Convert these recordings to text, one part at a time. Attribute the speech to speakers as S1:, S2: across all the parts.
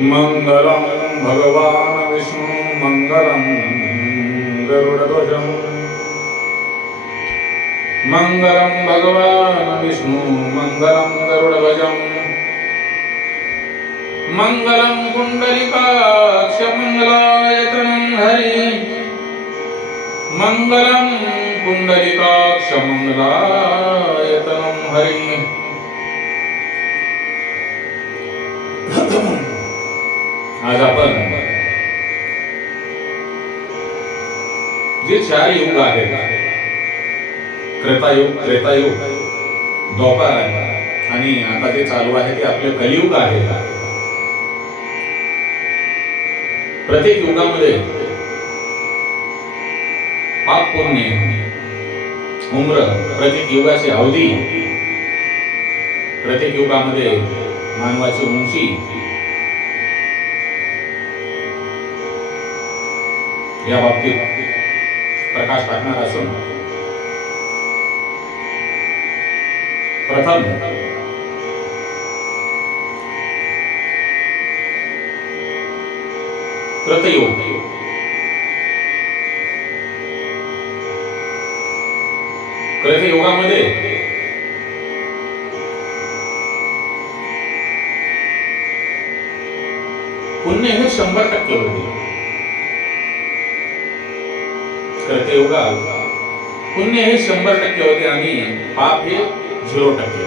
S1: मङ्गलं भगवान् विष्णु मङ्गलं गरुडध्वजम्। मङ्गलं भगवान् विष्णु मङ्गलं गरुडध्वजम्। मङ्गलं कुण्डलिकाक्षमङ्गलायतनं हरि। मङ्गलं कुण्डलिकाक्षमङ्गलायतनं हरि। आज आपण जे चार युग आहेत त्रेतायुग त्रेतायुग द्वापार आणि आता जे चालू आहे ते आपले कलियुग आहे. प्रत्येक युगामध्ये पाप पुण्य उम्र प्रत्येक युगाची अवधी प्रत्येक युगामध्ये मानवाची उंची या बाबतीत प्रकाश टाकणार असून प्रथम कृतयोग. कृतयोगामध्ये पुण्य हे शंभर टक्के होते. कृतयुगात पुण्य हे शंभर टक्के होते आणि पाप हे झिरो टक्के.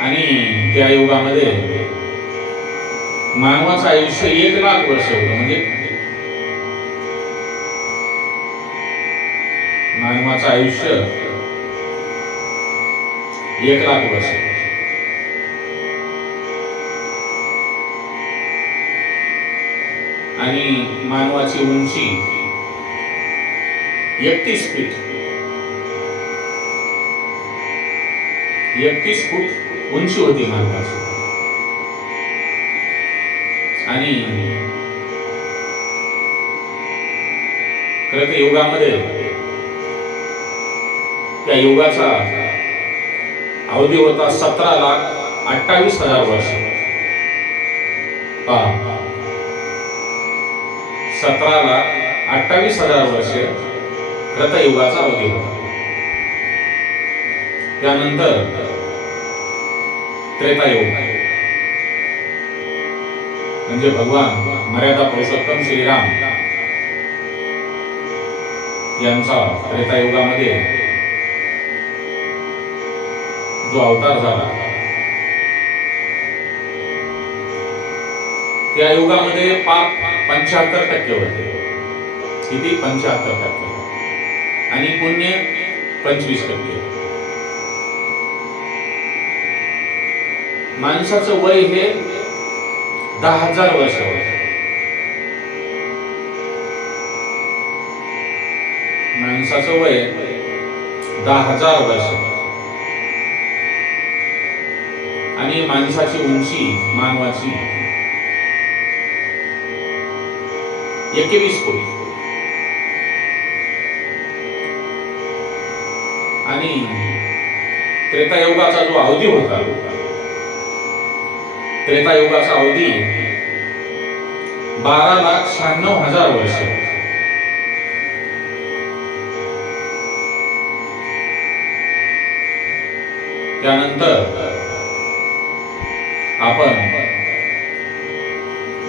S1: आणि त्या युगामध्ये मानवाचं आयुष्य एक लाख वर्ष होतं. म्हणजे मानवाचं आयुष्य एक लाख वर्ष. आणि मानवाची उंची एकतीस फीट एकतीस फूट उंची होती मानवाची. आणि खरं तर युगामध्ये त्या युगाचा अवधी होता सतरा लाख अठ्ठावीस हजार वर्ष. सतरा लाख अठ्ठावीस हजार वर्ष रथयुगाचा अवधी होता. त्यानंतर त्रेतायुग. म्हणजे भगवान मर्यादा पुरुषोत्तम श्रीराम यांचा त्रेतायुगामध्ये जो अवतार झाला. त्या युगामध्ये पाप पंच्याहत्तर टक्के होते. किती? पंच्याहत्तर टक्के. आणि पुण्य पंचवीस टक्के. माणसाचं वय हे दहा हजार वर्ष होत. माणसाचं वय दहा हजार वर्ष आणि माणसाची उंची मानवाची एकवीस कोटी आणि त्रेतायुगाचा जो अवधी होता त्रेतायुगाचा अवधी बारा लाख शहाण्णव हजार वर्ष त्यानंतर आपण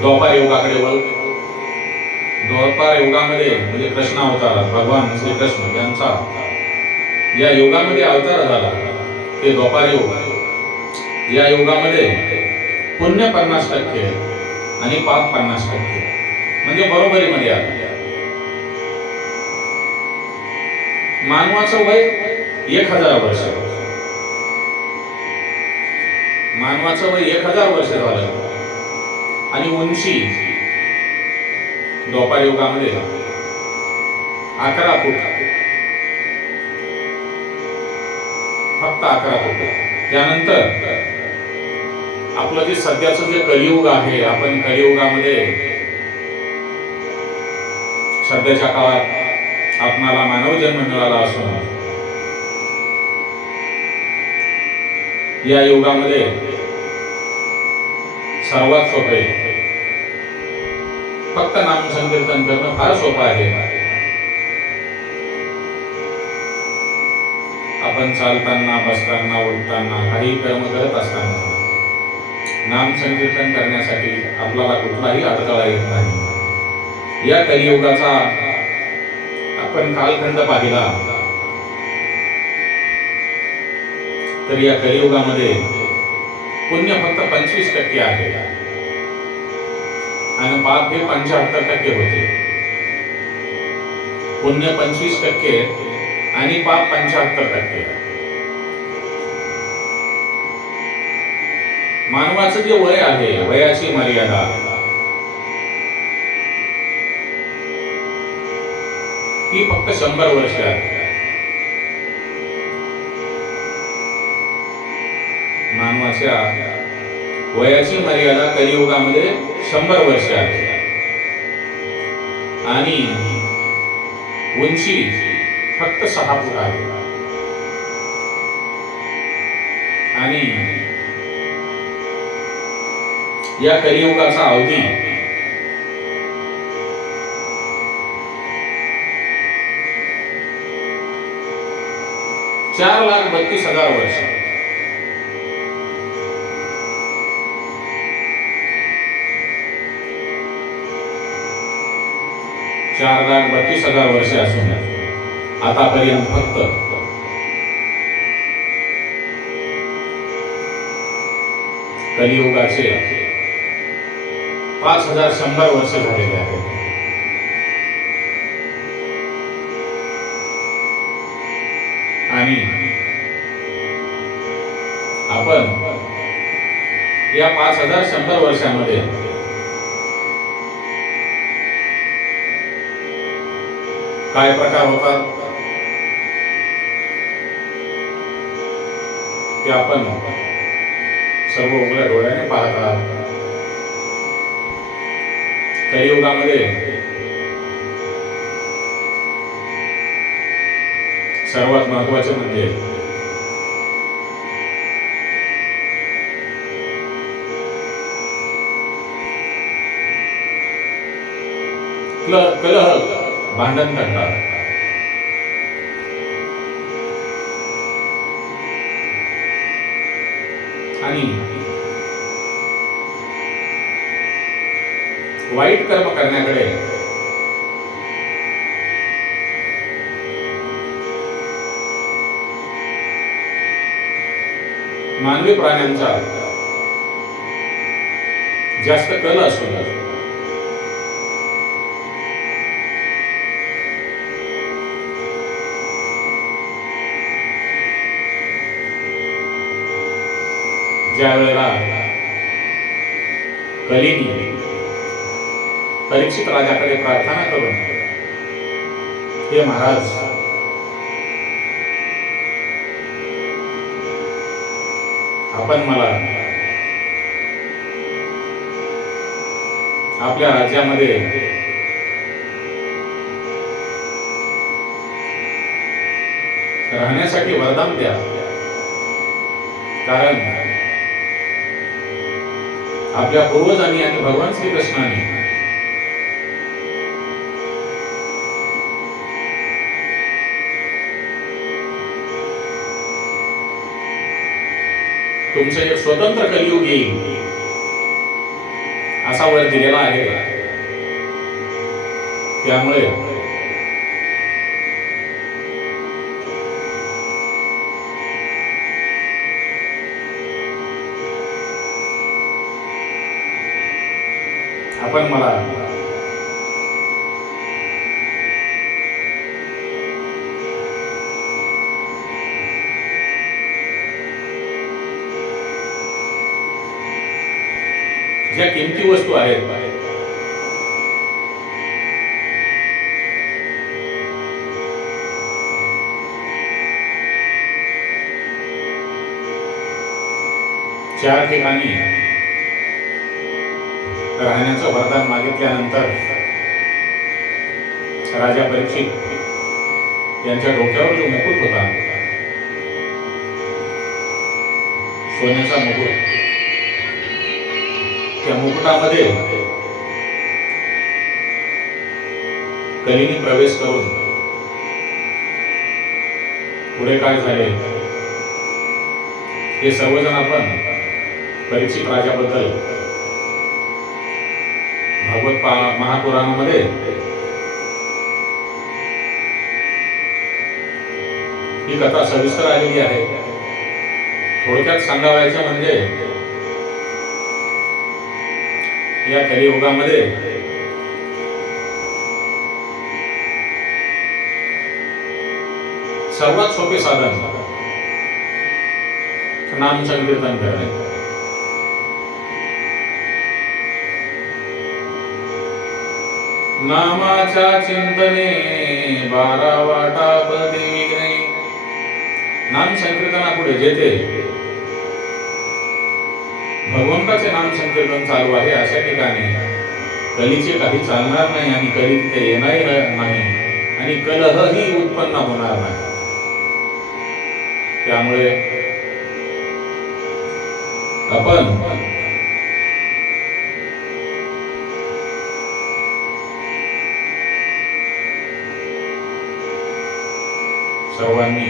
S1: द्वापार युगाकडे वळतो. द्वापार युगामध्ये म्हणजे कृष्ण अवतार भगवान श्रीकृष्ण यांचा. या युगामध्ये अवतार झाला. ते द्वापार योग. या युगामध्ये पुण्य पन्नास टक्के आणि पाप पन्नास टक्के. म्हणजे बरोबरीमध्ये आलं. मानवाचं वय एक हजार वर्ष. मानवाचं वय एक हजार वर्ष झालं. आणि उंची द्वापार युगामध्ये अकरा फूट. फक्त अकरा फूट. त्यानंतर आपलं जे सध्याचं जे कलियुग आहे आपण कलियुगामध्ये सध्याच्या काळात आपणाला मानव जन्म मिळाला असून या युगामध्ये सर्वात सोपे फक्त नाम संकीर्तन करणं फार सोपं आहे. आपण चालताना बसताना उठताना काही कर्म करत असताना नाम संकीर्तन करण्यासाठी आपल्याला कुठलाही अडथळा येत नाही. या कलियुगाचा आपण कालखंड पाहिला. तर या कलियुगामध्ये पुण्य फक्त पंचवीस टक्के आहे. आणि पाप हे पंच्याहत्तर टक्के होते. पुण्य पंचवीस टक्के आणि पाप पंच्याहत्तर टक्के. मानवाचं जे वय आहे वयाची मर्यादा ती फक्त शंभर वर्ष आहे. मानवाच्या वयाची मर्यादा कलियुगामध्ये शंभर वर्ष आहे. आणि उंची फक्त सहा फूट आहे. आणि या कलियुगाचा अवधी चार लाख बत्तीस हजार वर्ष. चार लाख बत्तीस हजार वर्षे असून आतापर्यंत फक्त कलियुगाचे पाच हजार शंभर वर्ष झालेले आहेत. आणि आपण या पाच हजार शंभर वर्षामध्ये काय प्रकार होतात? ते आपण सर्व उघड्या डोळ्याने पाहत आहात. कलियुगामध्ये सर्वात महत्त्वाचे म्हणजे क्ल- कलह. भांडण करतात आणि वाईट कर्म करण्याकडे मानवी प्राण्यांचा जास्त कल असतो ज्या वेळेला कलिनी परीक्षित राजाकडे प्रार्थना करून हे महाराज आपण मला आपल्या राज्यामध्ये राहण्यासाठी वरदान द्या. कारण आपल्या पूर्वजांनी आणि भगवान श्रीकृष्णाने. तुमचं एक स्वतंत्र कलियुग येईल. असा वर दिलेला आहे. त्यामुळे पण मला. ज्या किमती वस्तू आहेत चार ठिकाणी राहण्याचं वरदान मागितल्यानंतर राजा परीक्षित यांच्या डोक्यावर जो मुकुट होता सोन्याचा मुकुट त्या मुकुटामध्ये कलीने प्रवेश करून पुढे काय झाले? हे सर्वजण आपण परीक्षित राजाबद्दल भागवत महापुराणामध्ये. ही कथा सविस्तर आलेली आहे. थोडक्यात सांगावायचं म्हणजे या कलियुगामध्ये सर्वात सोपे साधन नाम संकीर्तन करणे. नामाच्या चिंतने बारा वाटा विघ्ने नाम संकीर्तना पुढे जेथे. भगवंताचे नाम संकीर्तन चालू आहे अशा ठिकाणी. कलीचे काही चालणार नाही आणि कली तिथे येणार नाही आणि कलहही उत्पन्न होणार नाही. त्यामुळे आपण सर्वांनी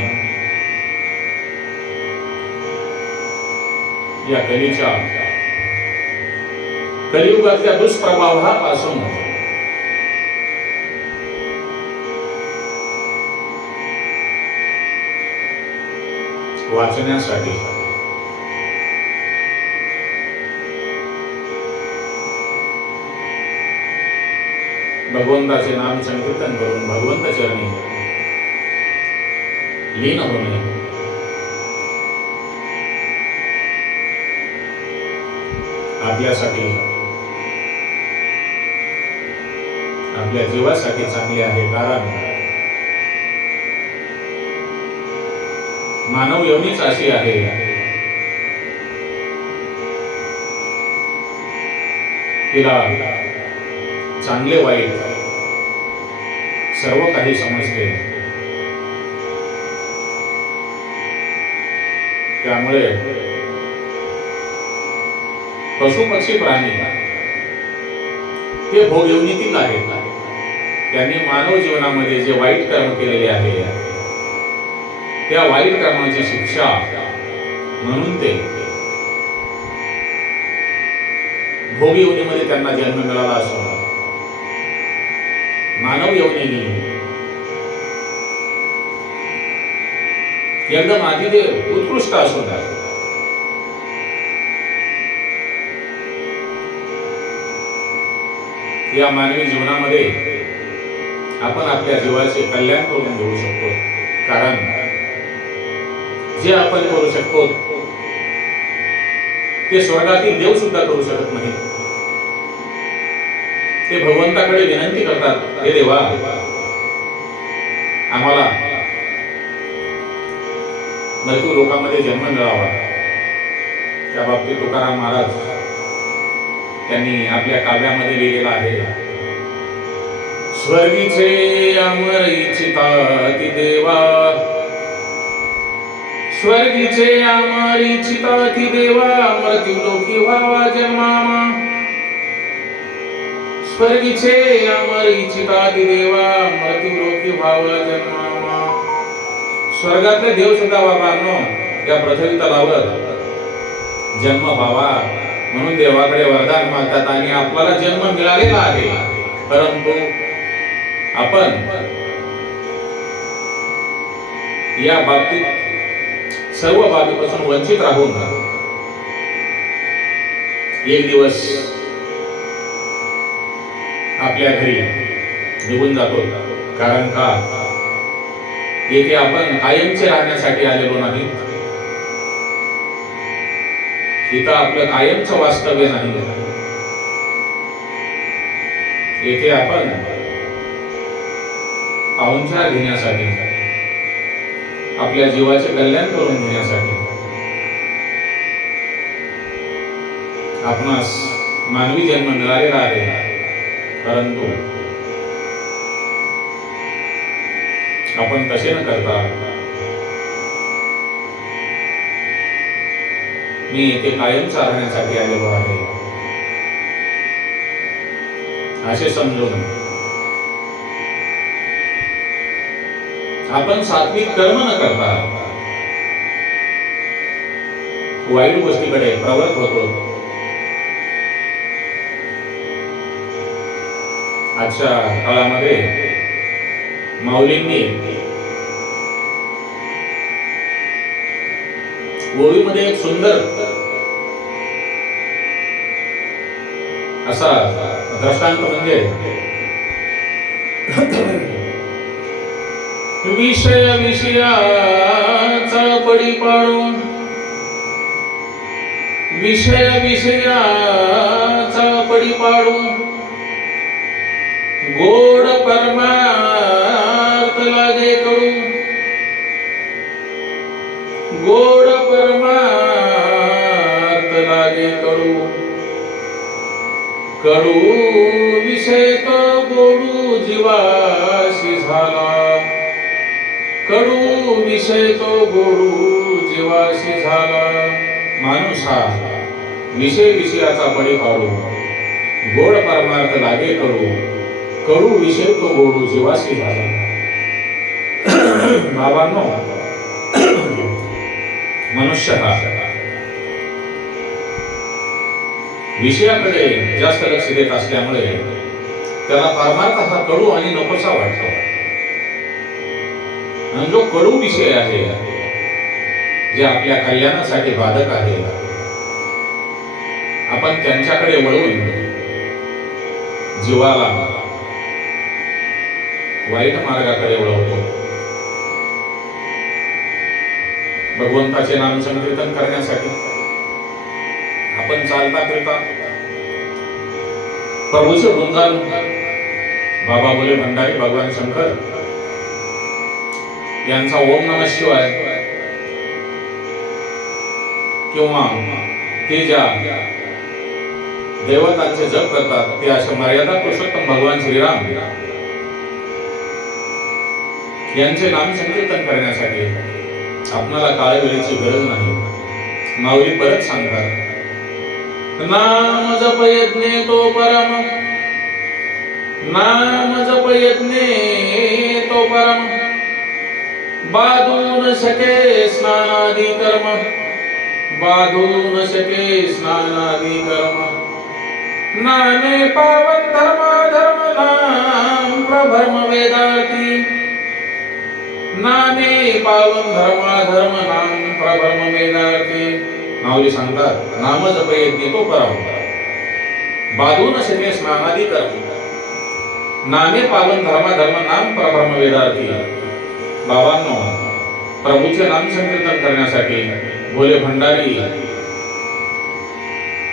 S1: या कलीच्या कलियुगातल्या दुष्प्रभावापासून वाचण्यासाठी भगवंताचे नाम संकीर्तन करून भगवंत चरणी लीन होणे आपल्यासाठी. आपल्या जीवासाठी चांगले आहे कारण. मानव योनीच अशी आहे. तिला चांगले वाईट सर्व काही समजते. त्यामुळे पशु पक्षी प्राणी हे भोगयोनीतील आहेत त्यांनी मानव जीवनामध्ये जे वाईट कर्म केलेले आहे त्या वाईट कर्माची शिक्षा म्हणून ते भोग योनीमध्ये त्यांना जन्म मिळाला असो. मानव योनी एकदम आदिदेव उत्कृष्ट असून द्या या मानवी जीवनामध्ये आपण आपल्या जीवाचे कल्याण करून घेऊ शकतो. कारण जे आपण करू शकतो ते स्वर्गातील देव सुद्धा करू शकत नाही. ते भगवंताकडे विनंती करतात हे देवा आम्हाला मृत्यू लोकांमध्ये जन्म मिळावा. त्या बाबतीत तुकाराम महाराज त्यांनी आपल्या काव्यामध्ये लिहिलेला आहे. स्वर्गीचे अमर इच्छिता ती देवा. स्वर्गीचे अमर इच्छिता देवा. मृत्यू लोकी व्हावा जन्मामा. स्वर्गीचे अमर इच्छिता ती देवा. मृत्यू लोकी व्हावा जन्मा स्वर्गातले देव सुद्धा बाबांनो या पृथ्वी तलावर. जन्म व्हावा म्हणून देवाकडे वरदान मागतात आणि आपल्याला जन्म मिळालेला आहे. परंतु आपण या बाबतीत सर्व बाबीपासून वंचित राहून एक दिवस आपल्या घरी निघून जातो. कारण का? येथे आपण कायमचे राहण्यासाठी आलेलो नाही. इथं आपलं कायमचं वास्तव्य नाही येथे आपण पाहुणचार घेण्यासाठी आपल्या जीवाचे कल्याण करून घेण्यासाठी आपणास मानवी जन्म मिळालेला आहे परंतु आपण तसे न करता मी येथे कायम चालण्यासाठी आलेलो आहे. असे समजून आपण सात्विक कर्म न करता वाईट गोष्टीकडे प्रवृत्त होतो. आजच्या काळामध्ये माऊलींनी ओळीमध्ये एक सुंदर असा दृष्टांत म्हणजे विषय विषयाचा पडी पाडून विषय विषयाचा पडी पाडून गोड परमार्थ लागे कडू गोड परमार्थ लागे करू. कडू विषय तो गोडू जीवाशी झाला. कडू विषय तो गोडू जीवाशी झाला. माणूस हा विषय विषयाचा बळी पाडू गोड परमार्थ लागे करू. कडू विषय तो गोडू जीवाशी झाला. बाबांनो मनुष्य हा विषयाकडे जास्त लक्ष देत असल्यामुळे त्याला परमार्थ हा कडू आणि नकोसा वाटतो. आणि जो कडू विषय आहे जे आपल्या कल्याणासाठी बाधक आहे आपण त्यांच्याकडे वळून जीवाला वाईट मार्गाकडे वळवतो. भगवंताचे नाम संकीर्तन करण्यासाठी. आपण चालता फिरता. प्रभूच गुणगान बाबा बोले भंडारी भगवान शंकर यांचा ओम नम शिवाय किंवा ते ज्या देवतांचे जप करतात ते अशा मर्यादा पुरुषोत्तम भगवान श्रीराम. यांचे नाम संकीर्तन करण्यासाठी. आपणाला काळ वेळेची गरज नाही. माऊली परत सांगतात नाम जप यज्ञे तो परम नाम जप यज्ञे तो परम बाधून शके स्नानादी कर्म बाधून शके स्नानादी कर्म नामे पावन धर्म धर्म नाम प्रभर्म वेदार्थी नामे पावन धर्मा धर्म नाम प्रभर्म वेदार्थी माऊली सांगतात नाम जप यज्ञ तो परम बाधून शिने स्नानादी करते। नामे पावन धर्मा धर्म नाम प्रभर्म वेदार्थी बाबांनो प्रभूचे नाम संकीर्तन करण्यासाठी भोले भंडारी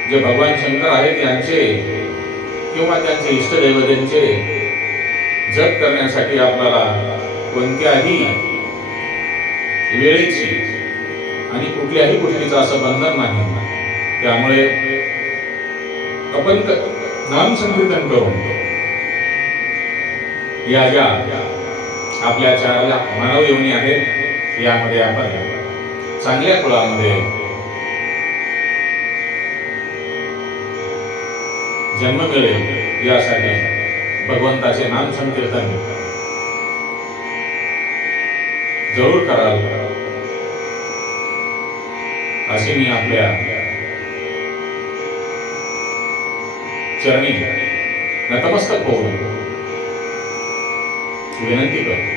S1: जे भगवान शंकर आहेत यांचे किंवा त्यांचे इष्टदैवतेंचे जप करण्यासाठी आपल्याला कोणत्याही वेळेची आणि कुठल्याही गोष्टीचं असं बंधन नाही. त्यामुळे आपण नाम संकीर्तन करून या ज्या आपल्या चार मानव योनी आहेत यामध्ये आपण चांगल्या कुळामध्ये जन्म मिळेल यासाठी भगवंताचे नाम संकीर्तन जरूर कराल. अशी मी आपल्या चरणी नतमस्तक होऊन विनंती करतो.